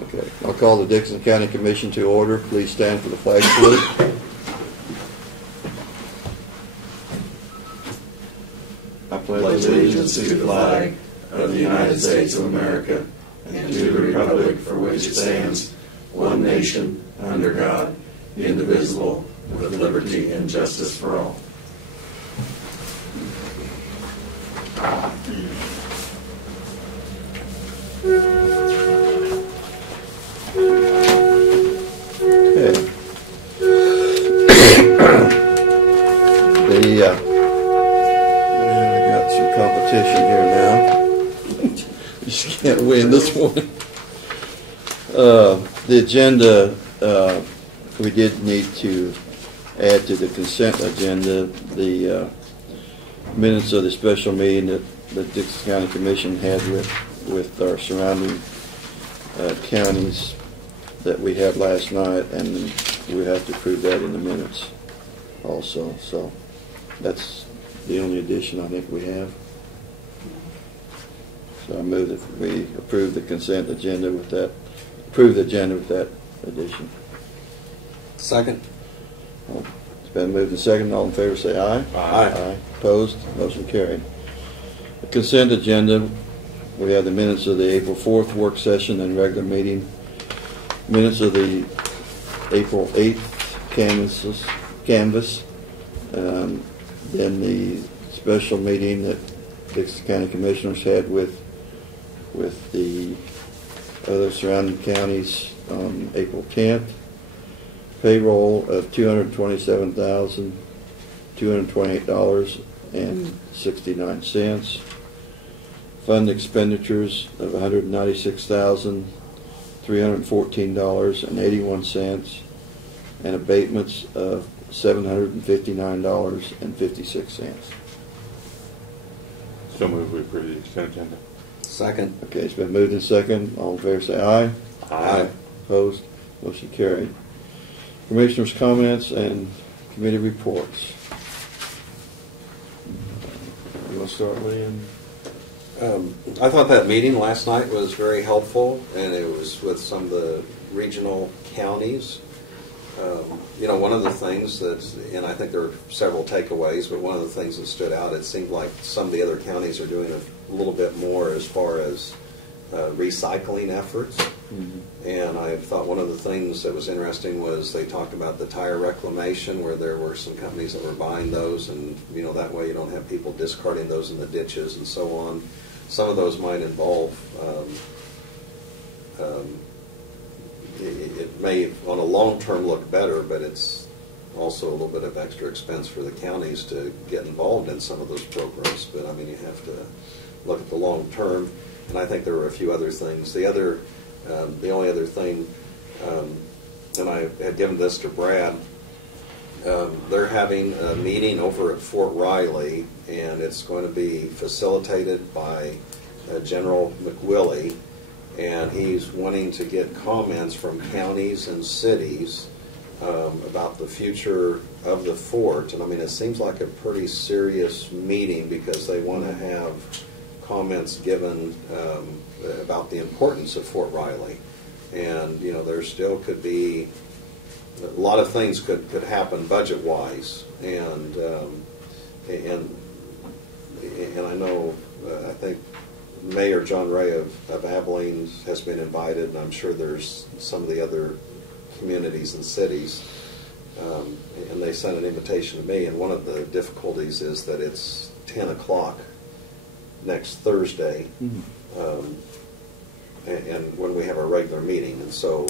Okay, I'll call the Dixon County Commission to order. Please stand for the flag salute. I pledge allegiance to the flag of the United States of America and to the republic for which it stands, one nation, under God, indivisible, with liberty and justice for all. Okay. We got some competition here now. You just can't win this one. The agenda, we did need to add to the consent agenda the minutes of the special meeting that the Dixon County Commission had with our surrounding counties that we had last night, and we have to approve that in the minutes also. So that's the only addition I think we have. So I move that we approve the consent agenda with that, approve the agenda with that addition. Second. It's been moved and second. All in favor say aye. Aye. Aye. Opposed? Motion carried. The consent agenda, we have the minutes of the April 4th work session and regular meeting, minutes of the April 8th canvas, then the special meeting that Dixon County Commissioners had with the other surrounding counties on April 10th, payroll of $227,228.69, fund expenditures of $196,314.81, and abatements of $759.56. So moved. We approve the consent agenda. Second. Okay, it's been moved and second. All in favor say aye. Aye. Opposed? Motion carried. Commissioners' comments and committee reports. You want to start, William? I thought that meeting last night was very helpful, and it was with some of the regional counties. One of the things and I think there are several takeaways, but one of the things that stood out, it seemed like some of the other counties are doing a little bit more as far as recycling efforts. Mm-hmm. And I thought one of the things that was interesting was they talked about the tire reclamation, where there were some companies that were buying those, and that way you don't have people discarding those in the ditches and so on. Some of those might involve it may on a long term look better, but it's also a little bit of extra expense for the counties to get involved in some of those programs. But I mean, you have to look at the long term. And I think there were a few other things. The only other thing, and I had given this to Brad, they're having a meeting over at Fort Riley, and it's going to be facilitated by General McWillie, and he's wanting to get comments from counties and cities about the future of the fort. And I mean, it seems like a pretty serious meeting because they want to have comments given about the importance of Fort Riley. And there still could be a lot of things could happen budget wise, and I know I think Mayor John Ray of Abilene has been invited, and I'm sure there's some of the other communities and cities, and they sent an invitation to me. And one of the difficulties is that it's 10 o'clock next Thursday, and when we have our regular meeting, and so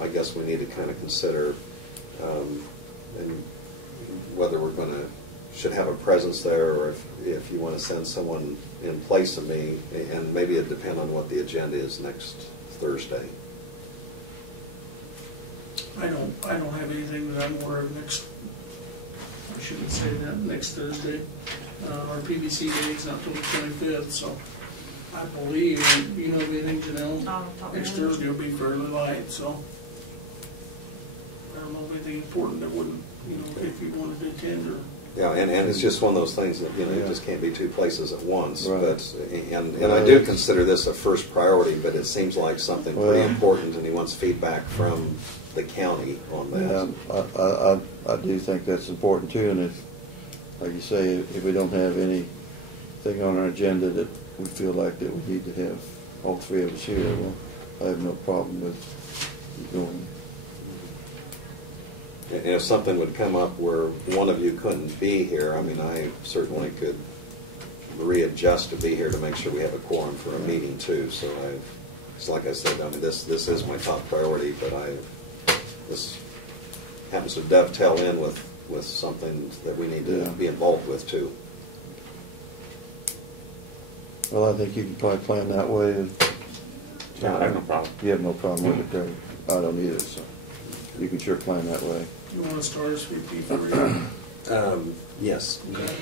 I guess we need to kind of consider and whether we're should have a presence there, or if you want to send someone in place of me, and maybe it depend on what the agenda is next Thursday. I don't have anything that I'm aware of next Thursday. Our PBC day is not till the 25th, so I believe, you know anything, Janelle? Next Thursday will be fairly light, so I don't know of anything important that wouldn't, if you wanted to attend or Yeah, and it's just one of those things that, you Yeah. just can't be two places at once. Right. But and I do consider this a first priority, but it seems like something pretty Well- important, and he wants feedback from the county on that. Yeah, I do think that's important too, and if, like you say, if we don't have anything on our agenda that we feel like that we need to have all three of us here, well, I have no problem with going. And if something would come up where one of you couldn't be here, I mean, I certainly could readjust to be here to make sure we have a quorum for a meeting too. So it's like I said, I mean, this is my top priority, but this happens to dovetail in with something that we need to Yeah. be involved with too. Well, I think you can probably plan that way. Yeah, I have no problem. You have no problem with it, Terry. I don't either, so you can sure plan that way. You want to start as VP for you? Yes. Okay.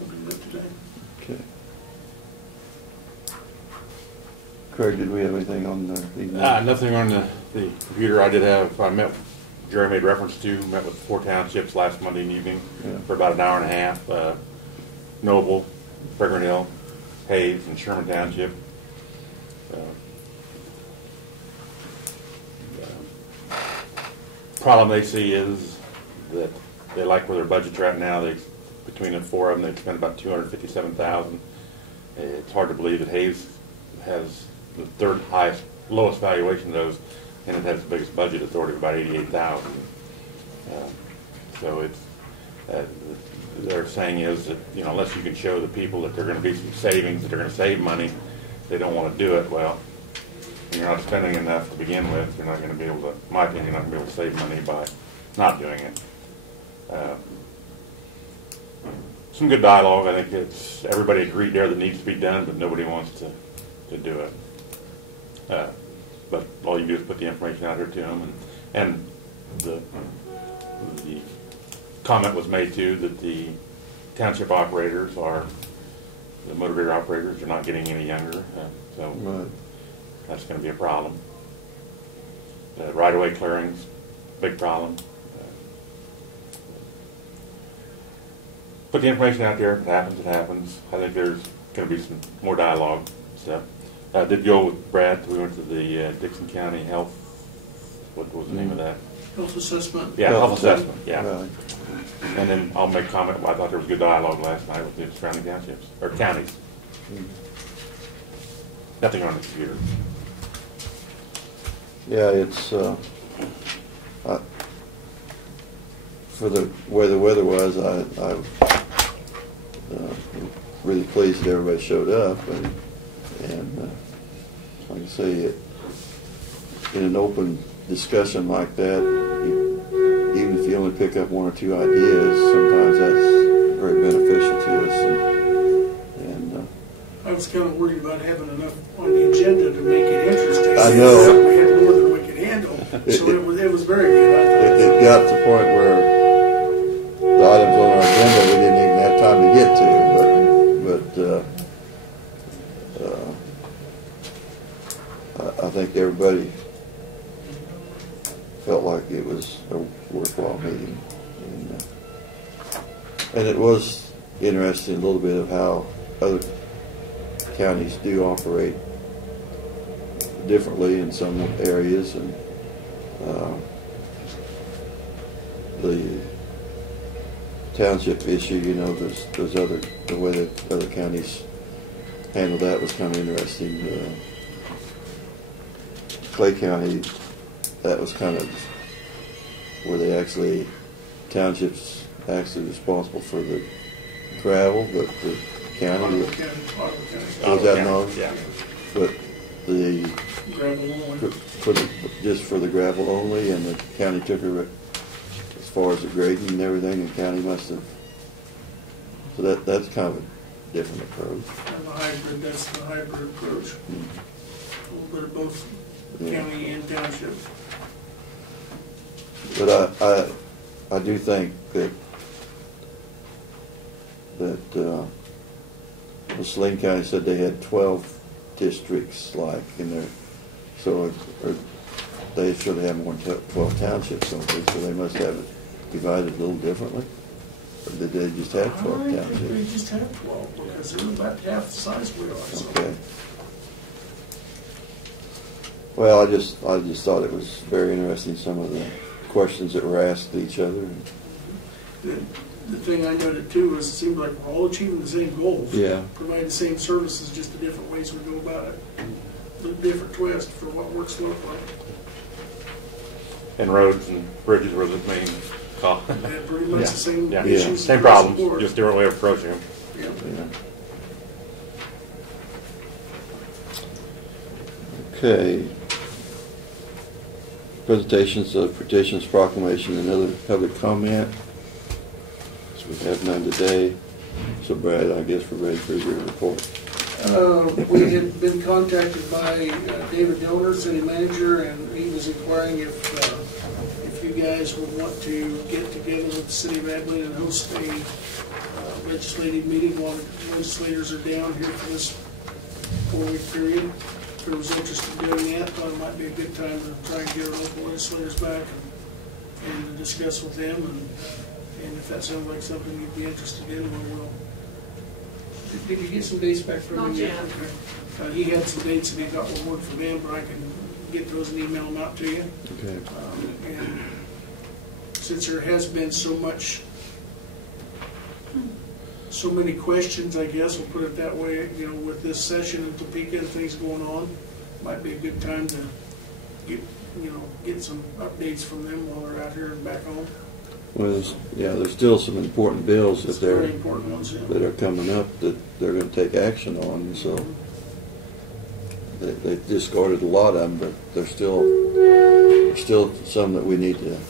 We'll do that today. Okay. Craig, did we have anything on the email? Nothing on the computer. I met, Jerry made reference to, met with 4 townships last Monday evening Yeah. for about an hour and a half. Noble, Fragrant Hill, Hayes, and Sherman Township. Problem they see is that they like where their budget's at now. Between the 4 of them, they spent about $257,000. It's hard to believe that Hayes has the third highest, lowest valuation of those, and it has the biggest budget authority of about $88,000. So they're saying is that, unless you can show the people that there are going to be some savings, that they're going to save money, they don't want to do it. Well, when you're not spending enough to begin with, you're not going to be able to, in my opinion, you're not going to be able to save money by not doing it. Some good dialogue. I think everybody agreed there that needs to be done, but nobody wants to do it. But all you do is put the information out here to them, and the comment was made too that the township operators the motor grader operators are not getting any younger, so Right. that's going to be a problem. Right-of-way clearings, big problem. Put the information out there. If it happens, it happens. I think there's going to be some more dialogue stuff. Did go with Brad. We went to the Dixon County Health. What was the name of that? Health assessment. Yeah, health assessment. Yeah. Right. And then I'll make comment. I thought there was good dialogue last night with the surrounding townships or counties. Nothing on the computer. Yeah, it's for the way the weather was. I really pleased that everybody showed up, and like I say, in an open discussion like that, even if you only pick up one or two ideas, sometimes that's very beneficial to us. And I was kind of worried about having enough on the agenda to make it interesting. I know. We had more than we could handle, so it was very good. I thought. it got to the point where the items on our agenda we didn't even have time to get to, I think everybody felt like it was a worthwhile meeting, and it was interesting a little bit of how other counties do operate differently in some areas, and the township issue, those the way that other counties handled that was kind of interesting. Clay County, that was kind of where they actually, townships actually responsible for the gravel, but the county, Ottawa County. was that known? Yeah. But the, Gravel only. just for the gravel only, and the county took her as far as the grading and everything, and county must have, so that's kind of a different approach. And that's the hybrid approach. A little bit of both Yeah. county and township. But I do think that Saline County said they had 12 districts like in there, so or they should have more than 12 townships, don't they? So they must have it divided a little differently. Or did they just have 12 I think they townships? just have 12, because they're about half the size we are, so. Okay. Well, I just thought it was very interesting, some of the questions that were asked each other. The thing I noted too is it seemed like we're all achieving the same goals. Yeah. Provide the same services, just the different ways we go about it. The different twist for what works locally. And roads and bridges were the main cause. And had pretty much Yeah. the same Yeah, issues. same across the problems, board. just different way of approaching them. Yeah. Yeah. Okay. Presentations of petitions, proclamation, and other public comment. So we have none today. So Brad, I guess we're ready for your report. We had been contacted by David Dillner, city manager, and he was inquiring if you guys would want to get together with the city of Abilene and host a legislative meeting while the legislators are down here for this 4-week period. If there was interest in doing that, thought it might be a good time to try and get our local legislators back and to discuss with them. And if that sounds like something you'd be interested in, we will. Did you get some dates back from him? Not yet. He had some dates that he thought would work for them, but I can get those and email them out to you. Okay. And since there has been so many questions, I guess, we'll put it that way, you know, with this session in Topeka and things going on, might be a good time to get some updates from them while they're out here and back home. Well, there's still some important bills It's that very important ones, yeah. that are coming up that they're going to take action on. So they've discarded a lot of them, but there's still some that we need to have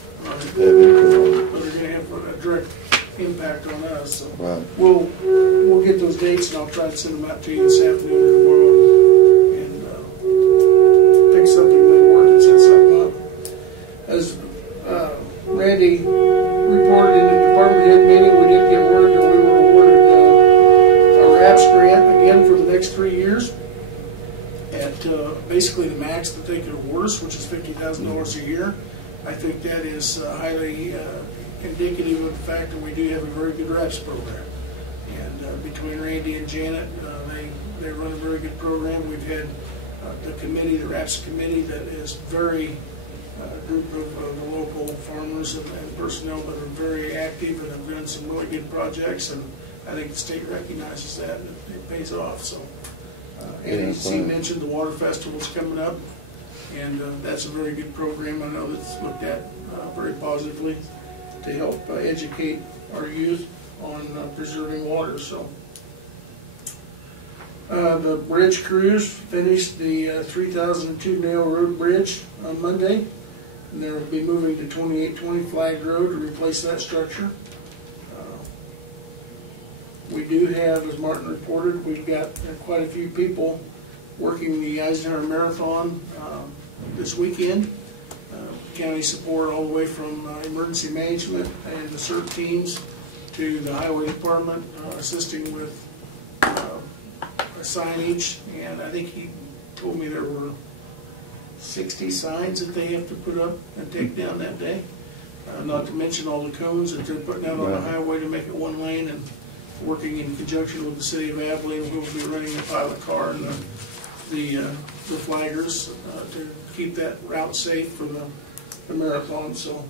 input on. But they're going to have a direct impact on us. So Right. we'll get those dates, and I'll try to send them out to you this afternoon or tomorrow, and pick something that works and set something up. As Randy reported in the department head meeting, we did get word that we were awarded a RAPS grant again for the next 3 years at basically the max that they could award us, which is $50,000 a year. I think that is highly indicative of the fact that we do have a very good RAPS program. And between Randy and Janet, they run a very good program. We've had the committee, the RAPS committee, that is very group of the local farmers and personnel that are very active and have done some really good projects, and I think the state recognizes that and it pays off. So, and as he mentioned, the Water Festival is coming up, and that's a very good program. I know that's looked at very positively to help educate our youth on preserving water. So. The bridge crews finished the 3002 Nail Road Bridge on Monday, and they'll be moving to 2820 Flag Road to replace that structure. We do have, as Martin reported, we've got quite a few people working the Eisenhower Marathon this weekend. County support all the way from emergency management and the CERT teams to the highway department assisting with signage, and I think he told me there were 60 signs that they have to put up and take down that day. Not to mention all the cones that they're putting out on the highway to make it one lane, and working in conjunction with the city of Abilene, who will be running the pilot car and the flaggers to keep that route safe for the marathon. So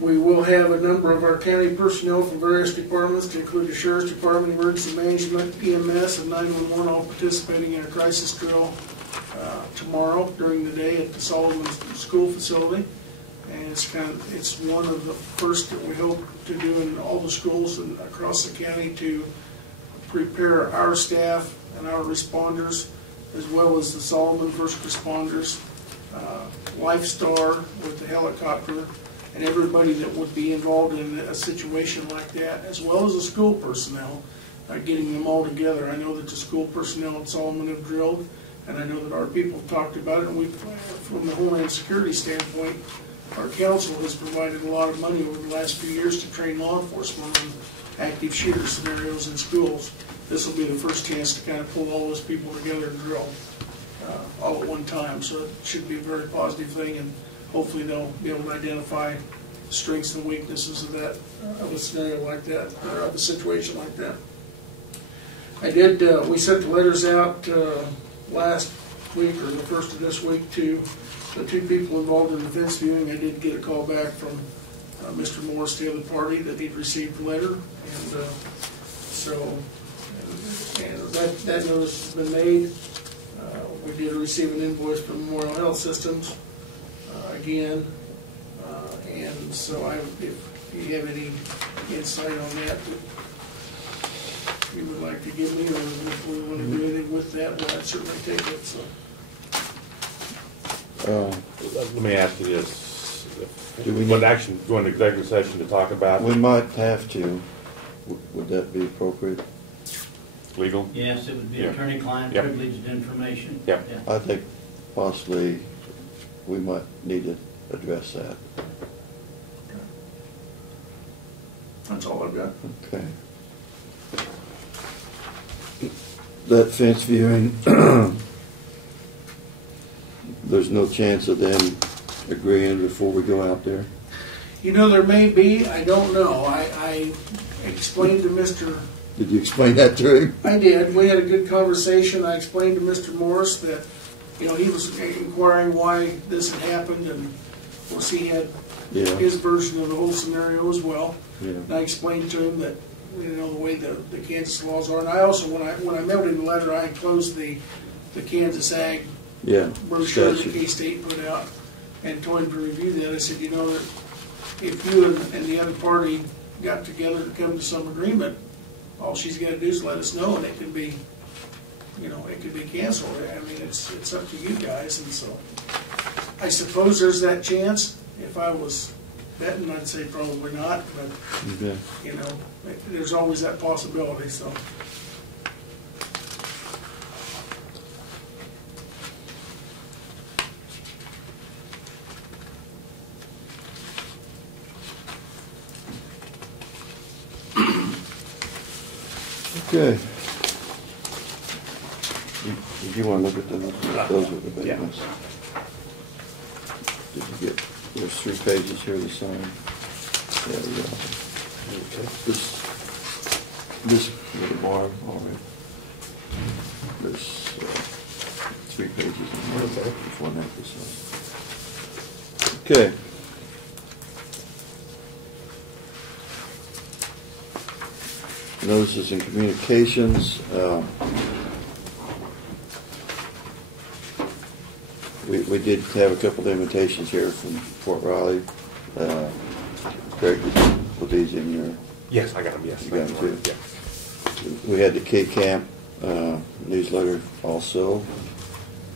we will have a number of our county personnel from various departments, to include the Sheriff's Department, Emergency Management, EMS, and 911, all participating in a crisis drill tomorrow during the day at the Solomon School facility. And it's one of the first that we hope to do in all the schools and across the county to prepare our staff and our responders, as well as the Solomon first responders, Lifestar with the helicopter, and everybody that would be involved in a situation like that, as well as the school personnel, getting them all together. I know that the school personnel at Solomon have drilled, and I know that our people have talked about it, and from the Homeland Security standpoint, our council has provided a lot of money over the last few years to train law enforcement on active shooter scenarios in schools. This will be the first chance to kind of pull all those people together and drill all at one time. So it should be a very positive thing, and hopefully they'll be able to identify strengths and weaknesses of that, of a scenario like that, or of a situation like that. I did, we sent the letters out last week or the first of this week to the two people involved in the fence viewing. I did get a call back from Mr. Morris, the other party, that he'd received the letter, and that notice has been made. We did receive an invoice from Memorial Health Systems again, and so if you have any insight on that you would like to give me, or if we want to do anything with that, well, I'd certainly take it. So. Let me ask you this. Do we What need- action, go into executive session to talk about We might have to. Would that be appropriate? legal? Yes, it would be Yeah. attorney-client Yep. privileged information. Yep. Yeah. I think possibly we might need to address that. That's all I've got. Okay. That fence viewing, there's no chance of them agreeing before we go out there? You know, there may be, I don't know. I explained to Mr. Did you explain that to him? I did. We had a good conversation. I explained to Mr. Morris that, you know, he was inquiring why this had happened, and of course he had Yeah. his version of the whole scenario as well. Yeah. And I explained to him that, you know, the way the Kansas laws are. And I also, when I mailed him the letter, I enclosed the Kansas Ag Yeah. brochure that Statute. K-State put out, and told him to review that. I said, you know, that if you and the other party got together to come to some agreement, all she's got to do is let us know, and it can be, you know, it could be canceled. I mean, it's up to you guys, and so I suppose there's that chance. If I was betting, I'd say probably not, but Okay. you know, there's always that possibility. So. Okay. Did you want to look at those are the big Yeah. ones? Did you get, there's 3 pages here to sign. Yeah, yeah. This little bar, all right. There's 3 pages in here. There's 1 after sign. Okay. Notices and communications. We did have a couple of invitations here from Fort Riley. Greg, put these in your. Yes, I got them, yes. You got them too? Yeah. We had the K-Camp newsletter also,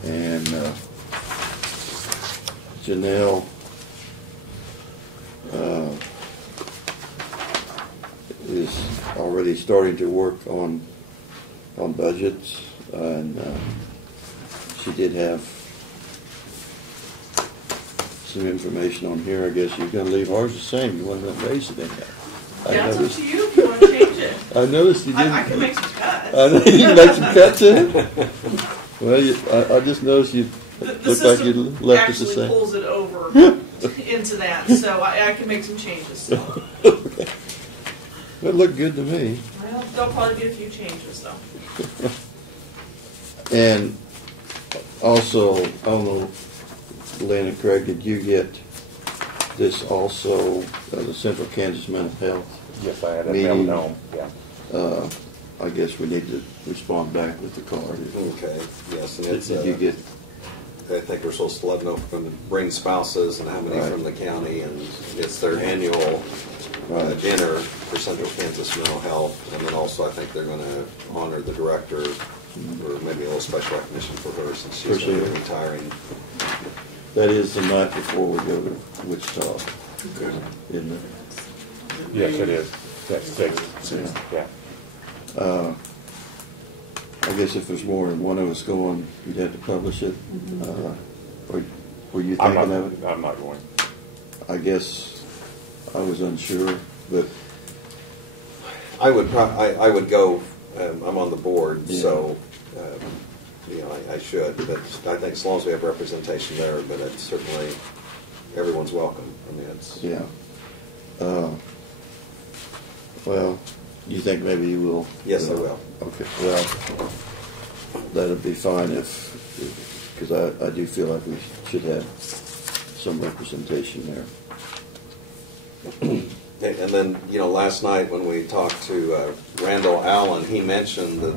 and Janelle is already starting to work on budgets, and she did have some information on here. I guess you're going to leave ours the same. You want to raise it in there. Yeah, it's up to you if you want to change it. I noticed you didn't. I can make some cuts. I know you can make some cuts in it. Well, I just noticed you The looked like system you left it the actually same. pulls it over into that, so I can make some changes. So. Okay. It looked good to me. Well, there'll probably be a few changes though. And also, I don't know, Lynn and Craig, did you get this also, the Central Kansas Mental Health? Yes, I had that Meeting. mailed home, yeah. I guess we need to respond back with the card. Okay, yes, and Did it's, did you get, I think we're supposed to let them know from the bring spouses and how many Right. from the county, and it's their annual Right. dinner for Central Kansas Mental Health, and then also I think they're going to honor the director, or maybe a little special recognition for her since she's Appreciate going to be it. retiring. that is the night before we go to Wichita, Good. isn't it? Yes, it is. That's 6. Yeah. I guess if there's more than one of us going, you'd have to publish it. Were you I'm thinking not, of it? I'm not going. I guess I was unsure, but I would go. I'm on the board, Yeah. so I should. But I think as long as we have representation there, but it's certainly everyone's welcome. I mean, it's yeah. Well, you think maybe you will? Yes, I will. Okay, well, that'd be fine because I do feel like we should have some representation there. And then, last night when we talked to Randall Allen, he mentioned that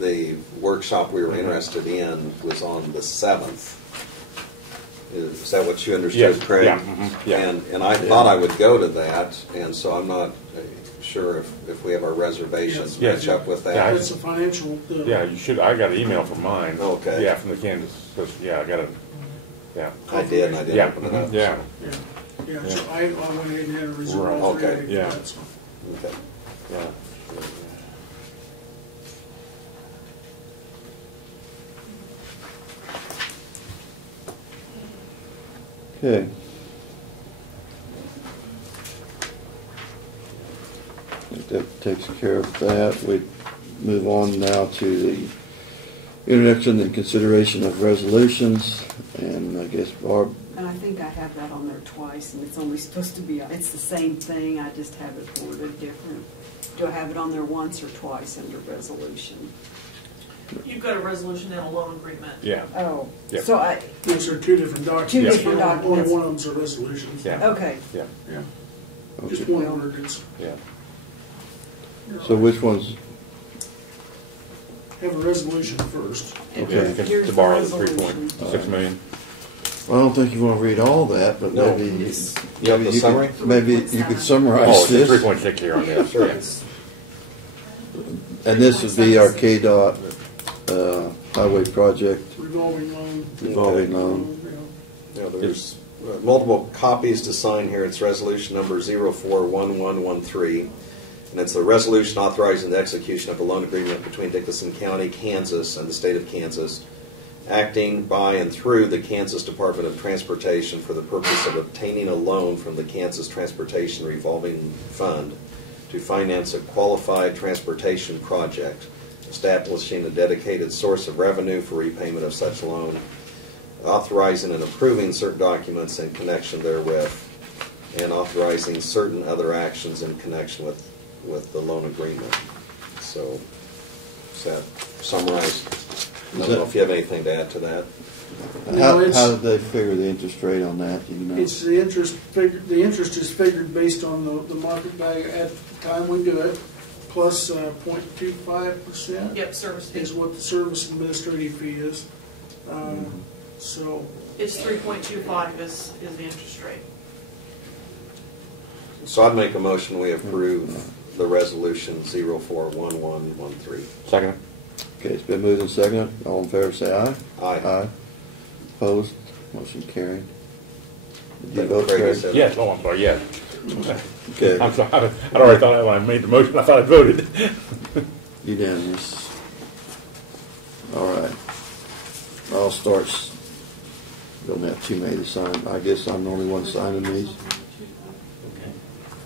the workshop we were interested in was on the 7th. Is that what you understood, Yes, Craig? yeah, yeah. And I thought I would go to that, and so I'm not sure if we have our reservations Yes. match up with that. Yeah, That's a financial. Yeah, you should. I got an email from mine. Okay. Yeah, from the Kansas. Yeah, I got it. Yeah. I did, and I didn't Yeah. open it up. Yeah. Yeah, so I went ahead and had a reserve. Right, okay, for yeah. that, so. Okay. Yeah. Okay. I think that takes care of that. We move on now to the introduction and consideration of resolutions, and I guess Barb. And I think I have that on there twice, and it's only supposed to be, it's the same thing, I just have it worded different. Do I have it on there once or twice under resolution? You've got a resolution and a loan agreement. Yeah. Oh, Yeah. so Those are two different documents. Two different documents. Only one of them's a resolution. Yeah. okay. Yeah. Yeah. Okay. Just one ordinance. Yeah. So which ones? Have a resolution first. Okay. Here's To the borrow the resolution. 3.6 million. Well, I don't think you want to read all that, but No. maybe You have the you summary? could, maybe you could summarize Oh, it's this. 3.6 here on there. Sure. Yeah. And this would be our KDOT highway project Revolving loan. revolving loan. There's multiple copies to sign here. It's resolution number 041113. And it's a resolution authorizing the execution of a loan agreement between Dickinson County, Kansas, and the state of Kansas, acting by and through the Kansas Department of Transportation for the purpose of obtaining a loan from the Kansas Transportation Revolving Fund to finance a qualified transportation project, establishing a dedicated source of revenue for repayment of such loan, authorizing and approving certain documents in connection therewith, and authorizing certain other actions in connection with the loan agreement. So, is that summarized? I don't know if you have anything to add to that. No, it's- How did they figure the interest rate on that? Do you know? It's the interest figured, the interest is figured based on the market value at the time we do it, plus 0.25%. Yep, service fee. Is what the service administrative fee is. So, It's 3.25 is the interest rate. So I'd make a motion we approve the resolution 041113. Second. Okay, it's been moved and seconded. All in favor, say aye. Aye. Aye. Opposed? Motion carried. Did you But vote, Craig Craig? said- Yes. Oh, I'm sorry. Yes. Okay, I'm sorry. I already thought when I made the motion, I thought I voted. unanimous. All right. I'll start. Don't have too many to sign. I guess I'm the only one signing these.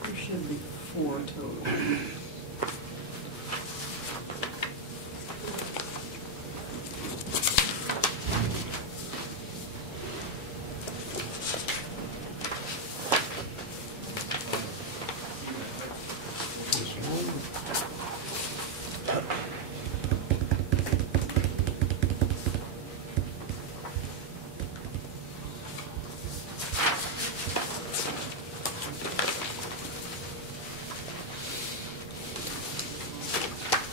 There should be 4 total.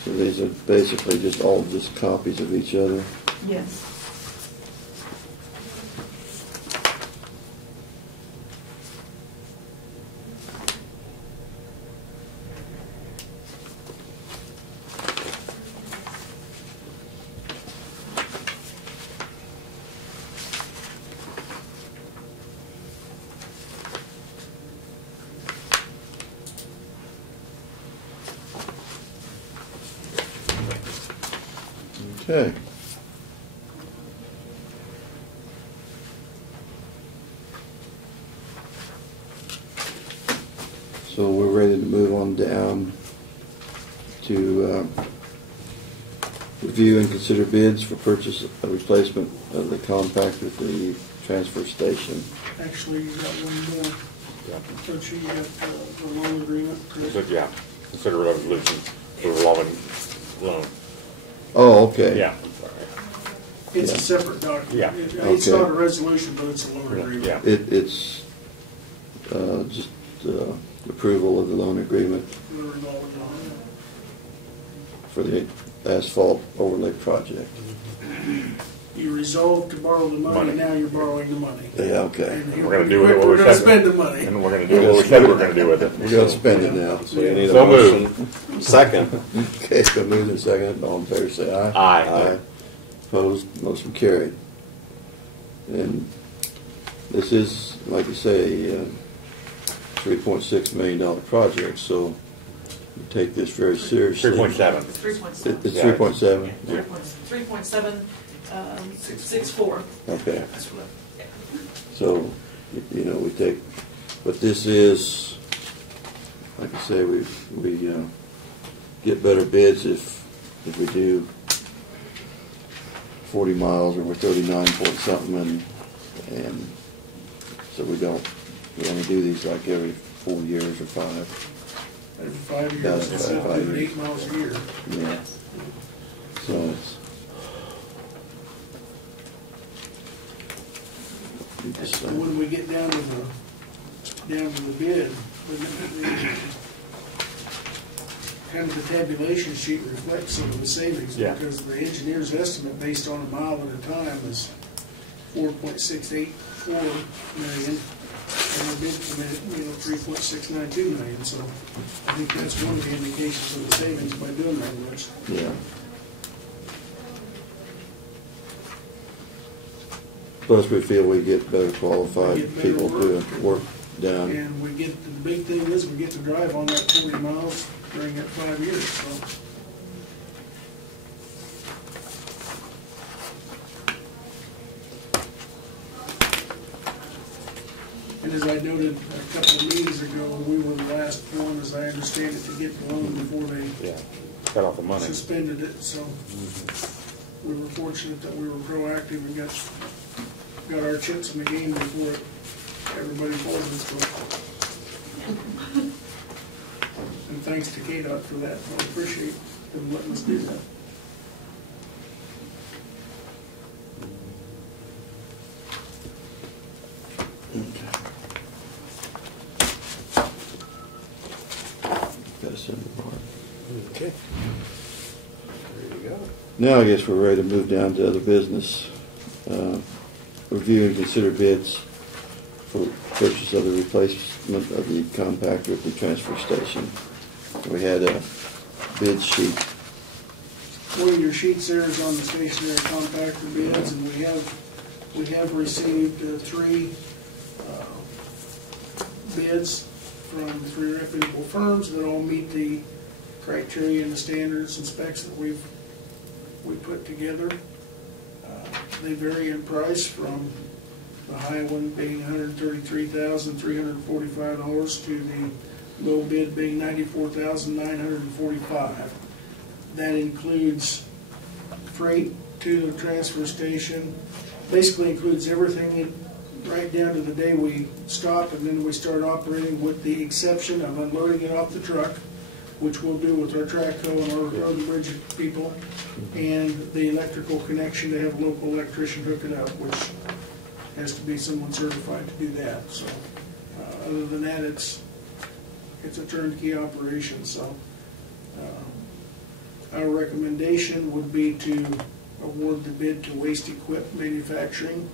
So these are basically just all just copies of each other. Yes. Okay. So we're ready to move on down to review and consider bids for purchase of replacement of the compactor at the transfer station. actually, you got one more. Yeah. Don't you have the loan agreement, Chris? So, yeah, consider a resolution for revolving loan. Oh, okay. Yeah. It's Yeah. a separate document. Yeah. It's Okay. not a resolution, but it's a loan agreement. Yeah. It's just approval of the loan agreement The revolving loan. for the asphalt overlay project. You resolved to borrow the money, Money. now you're borrowing the money. Yeah, okay. And here We're gonna do what we're we gonna said. spend the money. And we're gonna do what we said we're gonna do with it. We're going to spend it now. So you need a So motion. Second. Okay, so moved and seconded. All in favor, say aye. Aye. Opposed, motion carried. And this is, like you say, a $3.6 million project, so we take this very seriously. 3.7. 3.7. It's Yeah. 3.7? 3.7, 64. Okay. So, we take, but this is, like I say, we get better bids if we do 40 miles or we're 39 point something, and so we only do these like every 4 years or 5. Every 5 Yeah, years, instead of 5 doing years. 8 miles a year. Yeah. So it's. you just, And when we get down to the bid, kind of the tabulation sheet reflects some of the savings, Yeah. because the engineer's estimate based on a mile at a time is 4.684 million, and the bid committed, 3.692 million, so I think that's one of the indications of the savings by doing that much. Yeah. Plus, we feel we get better qualified Get better people to work down. And we get, the big thing is, we get to drive on that 40 miles during that 5 years, so. And as I noted a couple of meetings ago, we were the last one, as I understand it, to get the loan before they Yeah. Cut off the money. suspended it, so we were fortunate that we were proactive and got our chips in the game before everybody folded, so. And thanks to KDOT for that, I appreciate them letting us do that. Gotta send it on. Okay. There you go. Now I guess we're ready to move down to other business. Review and consider bids for purchase of the replacement of the compactor at the transfer station. We had a bid sheet. One of your sheets there is on the stationary compactor bids, and we have received 3 bids from 3 reputable firms that all meet the criteria and the standards and specs that we put together. They vary in price from the high one being $133,345 to the low bid being $94,945. That includes freight to the transfer station, basically includes everything right down to the day we stop and then we start operating, with the exception of unloading it off the truck, which we'll do with our track hoe and our road and bridge people, and the electrical connection to have a local electrician hook it up, which has to be someone certified to do that. So other than that, it's a turnkey operation. So our recommendation would be to award the bid to Waste Equip Manufacturing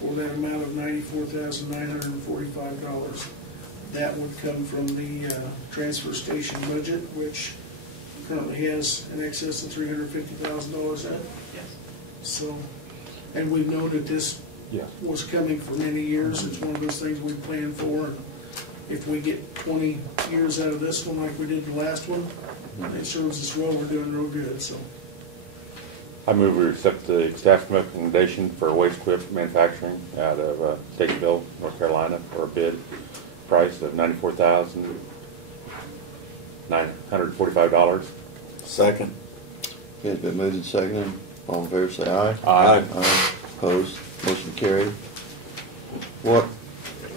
for that amount of $94,945. That would come from the transfer station budget, which currently has an excess of $350,000 in it. Yes. So, and we've known that this Yeah. was coming for many years. It's one of those things we planned for. If we get 20 years out of this one like we did the last one, it serves us well. We're doing real good, so. I move we accept the staff recommendation for Waste Equip Manufacturing out of Statesville, North Carolina, for a bid price of $94,945. Second. Okay, it's been moved and seconded. All in favor, say aye. Aye. Opposed, motion carried. What,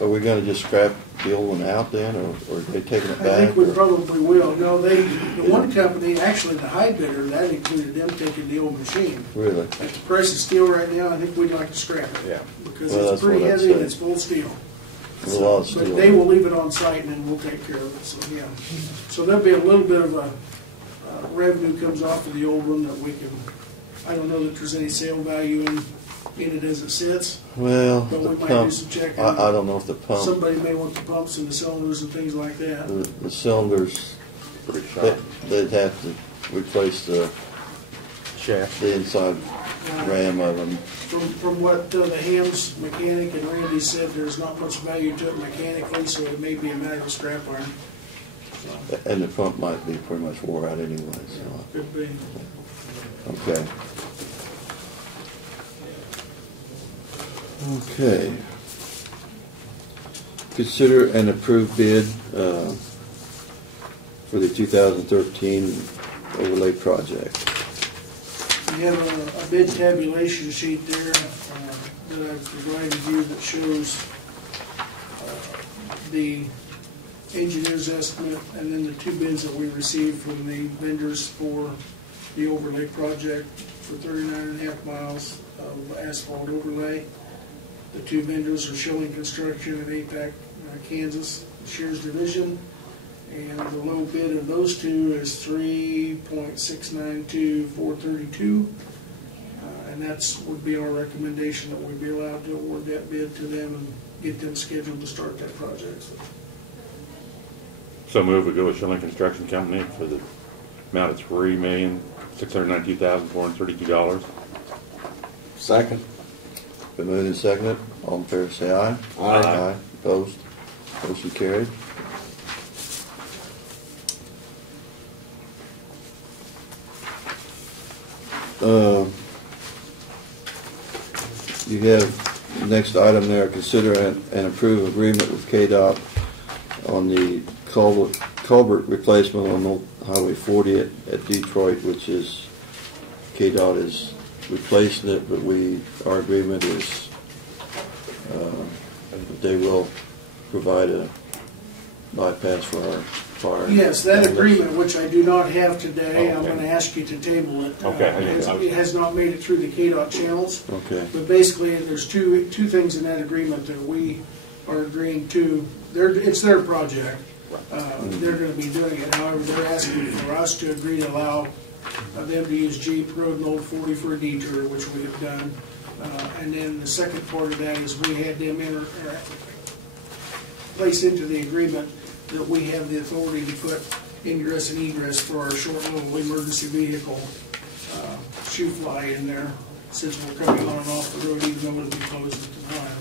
are we gonna just scrap the old one out then, or are they taking it I back? think we or- probably will. No, the one company, actually the high bidder, that included them taking the old machine. Really? At the price of steel right now, I think we'd like to scrap it. Yeah. Because Well, it's that's pretty what I'd heavy and say. it's full steel. There's a lot of But steel. they will leave it on site and then we'll take care of it, so, yeah. So there'll be a little bit of a revenue comes off of the old one that we can, I don't know that there's any sale value in it as it sits. Well, But the we might do pump, some checking. I don't know if the pump, Somebody may want the pumps and the cylinders and things like that. the cylinders, Pretty sharp. they'd have to replace the Shaft. inside ram of them. From what the Hams mechanic and Randy said, there's not much value to it mechanically, so it may be a matter of scrap iron. So, And the pump might be pretty much wore out anyway, so, could be. okay. Okay. Consider and approve bid for the 2013 overlay project. We have a bid tabulation sheet there that I've provided you that shows the engineer's estimate and then the two bids that we received from the vendors for the overlay project for 39.5 miles of asphalt overlay. The two vendors are Schilling Construction and APAC Kansas Shears Division. And the low bid of those two is $3,692,432. And that's would be our recommendation that we be allowed to award that bid to them and get them scheduled to start that project. So move, we go with Schilling Construction Company for the amount of $3,692,432. Second. Been moved and seconded. All in favor, say aye. Aye. Opposed? Motion carried. You have the next item there, consider and approve agreement with KDOT on the culvert replacement on Old Highway 40 at Detroit, which is, KDOT is replacing it, but our agreement is that they will provide a bypass for our fire. Yes, that agreement, which I do not have today, Oh, I'm okay. going to ask you to table it. Okay. It has not made it through the KDOT channels. Okay. But basically, there's two things in that agreement that we are agreeing to. It's their project. They're going to be doing it. However, they're asking for us to agree to allow them to use Jeep Road and Old 40 for a detour, which we have done. And then the second part of that is we had them place into the agreement that we have the authority to put ingress and egress for our short little emergency vehicle shoe fly in there, since we're coming on and off the road, even though it'll be closed at the time.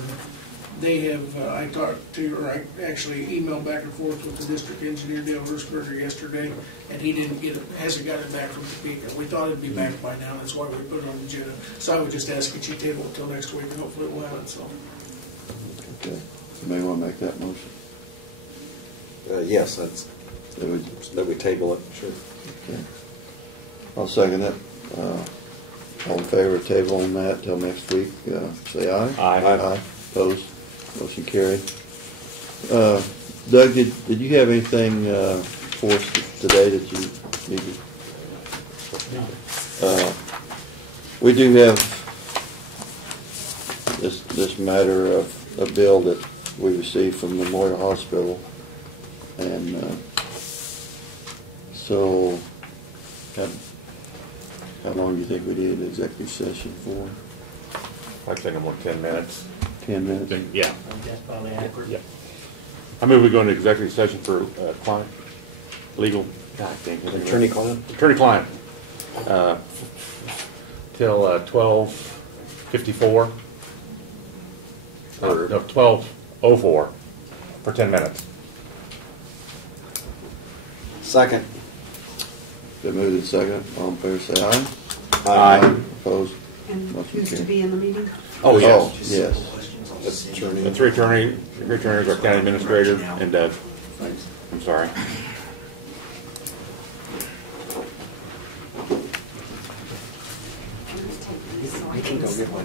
They have, I talked to, or I actually emailed back and forth with the district engineer, Dale Hirschberger, yesterday, and he hasn't got it back from Topeka. We thought it'd be back by now, that's why we put it on the agenda. So I would just ask that you table it till next week, and hopefully we'll have it, so. Okay. Somebody want to make that motion? Yes, that's, That would- that we table it, sure. Okay. I'll second it. All in favor of table on that till next week, say aye. Aye. Opposed? Motion carried. Doug, did you have anything for us today that you needed? We do have this matter of a bill that we received from Memorial Hospital, and so how long do you think we need an executive session for? I'd say no more than 10 minutes. 10 minutes? Yeah. That's probably accurate. Yeah. I move we go into executive session for client, legal, God dang it. Attorney-client? Attorney-client. Till 12:54. Or, no, 12:04 for 10 minutes. Second. Been moved and seconded. All in favor, say aye. Aye. Opposed? And Motion who's to carried. be in the meeting? Oh, yes. Yes. That's attorney. The three attorneys, our county administrator, and Doug. I'm sorry. You can go get my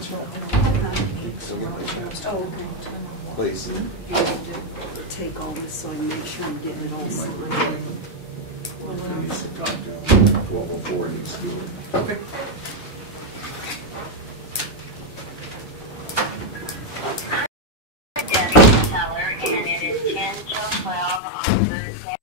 Oh, okay. Please. You need to take all this so I can make sure I'm getting it all signed. Well, he said, talk to him, 12:04 needs to do it. Okay. Debbie Teller, and it is 10 till 12 on Thursday.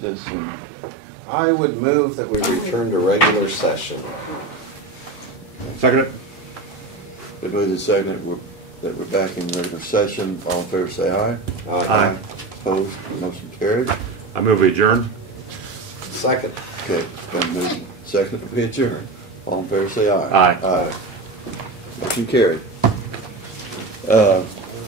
this and I would move that we return to regular session. Second it? we move the second that we're back in regular session. All in favor say aye. Aye. Opposed? Motion carried. I move we adjourn. Second. Okay, it's been moved. Second that we adjourn. All in favor say aye. Aye. Aye. Motion carried.